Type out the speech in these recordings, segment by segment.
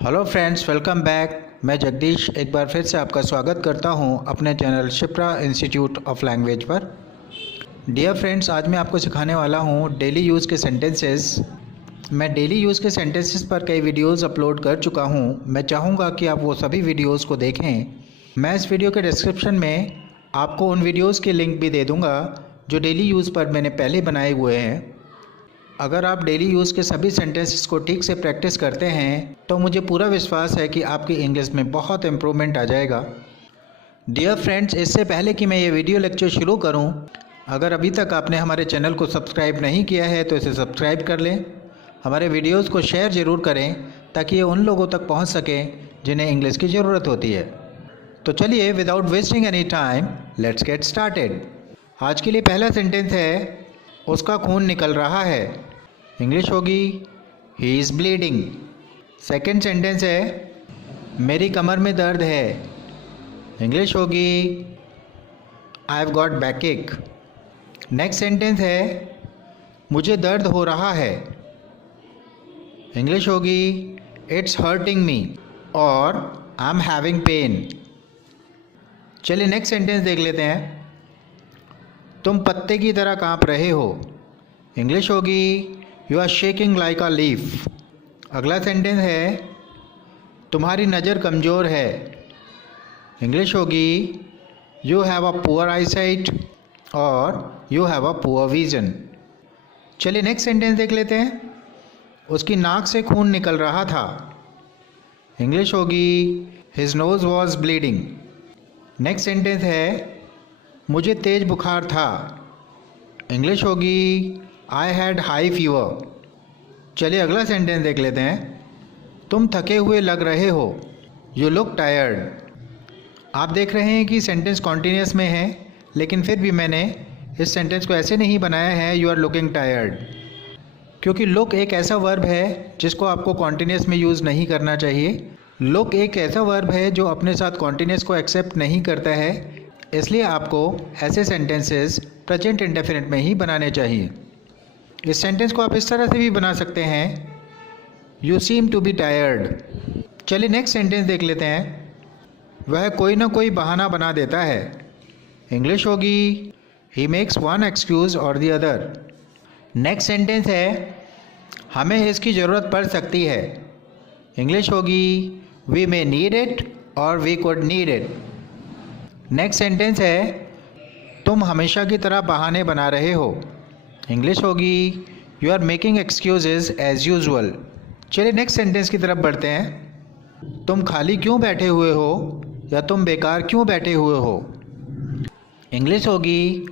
Hello friends, welcome back. मैं जगदीश एक बार फिर से आपका स्वागत करता हूं अपने channel Shipra institute of language पर। डियर फ्रेंड्स, आज मैं आपको सिखाने वाला हूं डेली यूज़ के सेंटेंसेस। मैं डेली यूज़ के सेंटेंसेस पर कई वीडियोस अपलोड कर चुका हूं। मैं चाहूँगा कि आप वो सभी वीडियोस को देखें। मैं इस वीडियो के डिस्क्रिप्शन में आपको उन वीडियोज़ के लिंक भी दे दूँगा जो डेली यूज़ पर मैंने पहले बनाए हुए हैं। अगर आप डेली यूज़ के सभी सेंटेंसेस को ठीक से प्रैक्टिस करते हैं तो मुझे पूरा विश्वास है कि आपकी इंग्लिश में बहुत इम्प्रूवमेंट आ जाएगा। डियर फ्रेंड्स, इससे पहले कि मैं ये वीडियो लेक्चर शुरू करूं, अगर अभी तक आपने हमारे चैनल को सब्सक्राइब नहीं किया है तो इसे सब्सक्राइब कर लें। हमारे वीडियोस को शेयर ज़रूर करें ताकि ये उन लोगों तक पहुंच सके जिन्हें इंग्लिश की ज़रूरत होती है। तो चलिए, without wasting any time, let's get started. आज के लिए पहला सेंटेंस है, उसका खून निकल रहा है। इंग्लिश होगी, he is bleeding. Second sentence है, मेरी कमर में दर्द है। इंग्लिश होगी, I have got बैकएक। Next sentence है, मुझे दर्द हो रहा है। इंग्लिश होगी, इट्स हर्टिंग मी और आई एम हैविंग पेन। चलिए नेक्स्ट सेंटेंस देख लेते हैं। तुम पत्ते की तरह कांप रहे हो। इंग्लिश होगी, you are shaking like a leaf. अगला सेंटेंस है, तुम्हारी नज़र कमज़ोर है। इंग्लिश होगी, you have a poor eyesight और you have a poor vision. चलिए नेक्स्ट सेंटेंस देख लेते हैं। उसकी नाक से खून निकल रहा था। इंग्लिश होगी, his nose was bleeding. Next sentence है, मुझे तेज बुखार था। इंग्लिश होगी, आई हैड हाई फीवर। चलिए अगला सेंटेंस देख लेते हैं। तुम थके हुए लग रहे हो। You look tired. आप देख रहे हैं कि सेंटेंस कॉन्टीन्यूअस में है, लेकिन फिर भी मैंने इस सेंटेंस को ऐसे नहीं बनाया है यू आर लुकिंग टायर्ड, क्योंकि लुक एक ऐसा वर्ब है जिसको आपको कॉन्टीन्यूअस में यूज़ नहीं करना चाहिए। लुक एक ऐसा वर्ब है जो अपने साथ कॉन्टीन्यूअस को एक्सेप्ट नहीं करता है, इसलिए आपको ऐसे सेंटेंसेस प्रेजेंट इंडेफिनिट में ही बनाने चाहिए। इस सेंटेंस को आप इस तरह से भी बना सकते हैं, you seem to be tired. चलिए नेक्स्ट सेंटेंस देख लेते हैं। वह कोई ना कोई बहाना बना देता है। इंग्लिश होगी, he makes one excuse or the other. Next sentence है, हमें इसकी ज़रूरत पड़ सकती है। इंग्लिश होगी, we may need it or we could need it. Next sentence है, तुम हमेशा की तरह बहाने बना रहे हो। इंग्लिश होगी, you are making excuses as usual. चलिए नेक्स्ट सेंटेंस की तरफ बढ़ते हैं। तुम खाली क्यों बैठे हुए हो या तुम बेकार क्यों बैठे हुए हो। इंग्लिश होगी,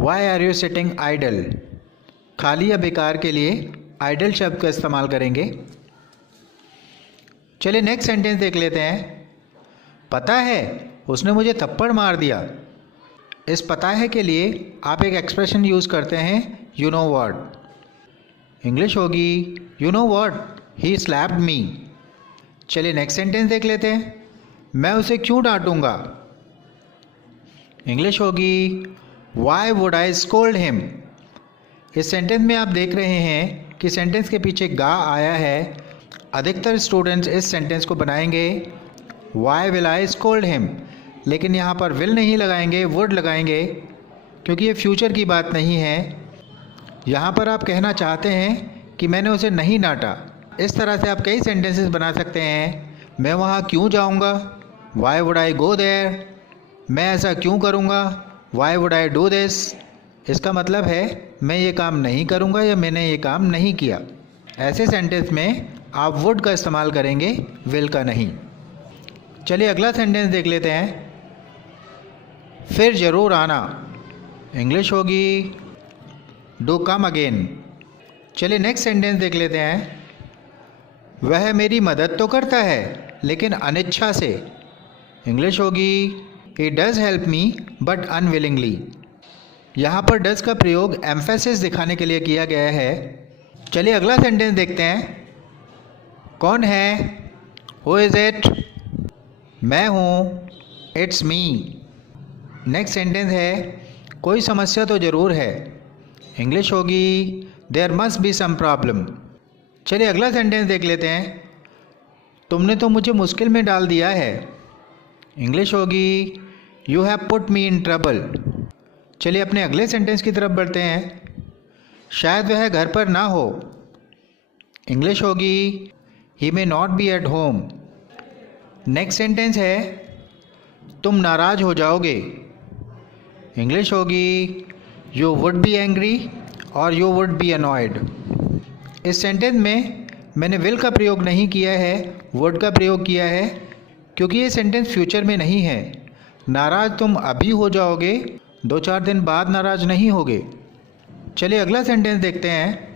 why are you sitting idle. खाली या बेकार के लिए आइडल शब्द का इस्तेमाल करेंगे। चलिए नेक्स्ट सेंटेंस देख लेते हैं। पता है, उसने मुझे थप्पड़ मार दिया। इस पता है के लिए आप एक एक्सप्रेशन यूज़ करते हैं, यू नो व्हाट। इंग्लिश होगी, you know what, he slapped मी। चलिए नेक्स्ट सेंटेंस देख लेते हैं। मैं उसे क्यों डांटूंगा। इंग्लिश होगी, Y would I scold him. इस सेंटेंस में आप देख रहे हैं कि सेंटेंस के पीछे गा आया है। अधिकतर स्टूडेंट्स इस सेंटेंस को बनाएंगे, why will I scold him, लेकिन यहाँ पर विल नहीं लगाएंगे, वुड लगाएंगे, क्योंकि ये फ्यूचर की बात नहीं है। यहाँ पर आप कहना चाहते हैं कि मैंने उसे नहीं डांटा। इस तरह से आप कई सेंटेंसेस बना सकते हैं। मैं वहाँ क्यों जाऊँगा, why would I go there. मैं ऐसा क्यों करूँगा, why would I do this. इसका मतलब है मैं ये काम नहीं करूँगा या मैंने ये काम नहीं किया। ऐसे सेंटेंस में आप वुड का इस्तेमाल करेंगे, विल का नहीं। चलिए अगला सेंटेंस देख लेते हैं। फिर ज़रूर आना। इंग्लिश होगी, डू कम अगेन। चलिए नेक्स्ट सेंटेंस देख लेते हैं। वह मेरी मदद तो करता है लेकिन अनिच्छा से। इंग्लिश होगी, he does help me but unwillingly. यहाँ पर डज़ का प्रयोग एम्फेसिस दिखाने के लिए किया गया है। चलिए अगला सेंटेंस देखते हैं। कौन है, हु इज़ इट। मैं हूँ, इट्स मी। नेक्स्ट सेंटेंस है, कोई समस्या तो ज़रूर है। इंग्लिश होगी, there must be some problem. चलिए अगला सेंटेंस देख लेते हैं। तुमने तो मुझे मुश्किल में डाल दिया है। इंग्लिश होगी you have put me in trouble. चलिए अपने अगले सेंटेंस की तरफ बढ़ते हैं। शायद वह घर पर ना हो। इंग्लिश होगी he may not be at home. Next sentence है तुम नाराज हो जाओगे। इंग्लिश होगी यू वुड बी एंग्री और यू वुड बी अनॉयड। इस सेंटेंस में मैंने विल का प्रयोग नहीं किया है, वुड का प्रयोग किया है, क्योंकि ये सेंटेंस फ्यूचर में नहीं है। नाराज तुम अभी हो जाओगे, 2-4 दिन बाद नाराज नहीं होगे। चलिए अगला सेंटेंस देखते हैं।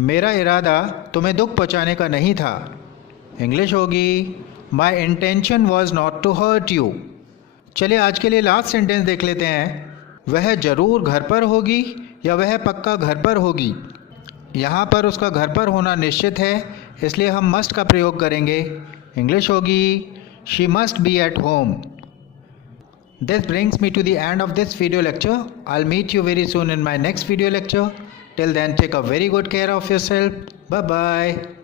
मेरा इरादा तुम्हें दुख पहुंचाने का नहीं था। इंग्लिश होगी my intention was not to hurt you. चलिए आज के लिए लास्ट सेंटेंस देख लेते हैं। वह ज़रूर घर पर होगी या वह पक्का घर पर होगी। यहाँ पर उसका घर पर होना निश्चित है, इसलिए हम मस्ट का प्रयोग करेंगे। इंग्लिश होगी she must be at home. This brings me to the end of this video lecture. I'll meet you very soon in my next video lecture. Till then, take a very good care of yourself. Bye bye.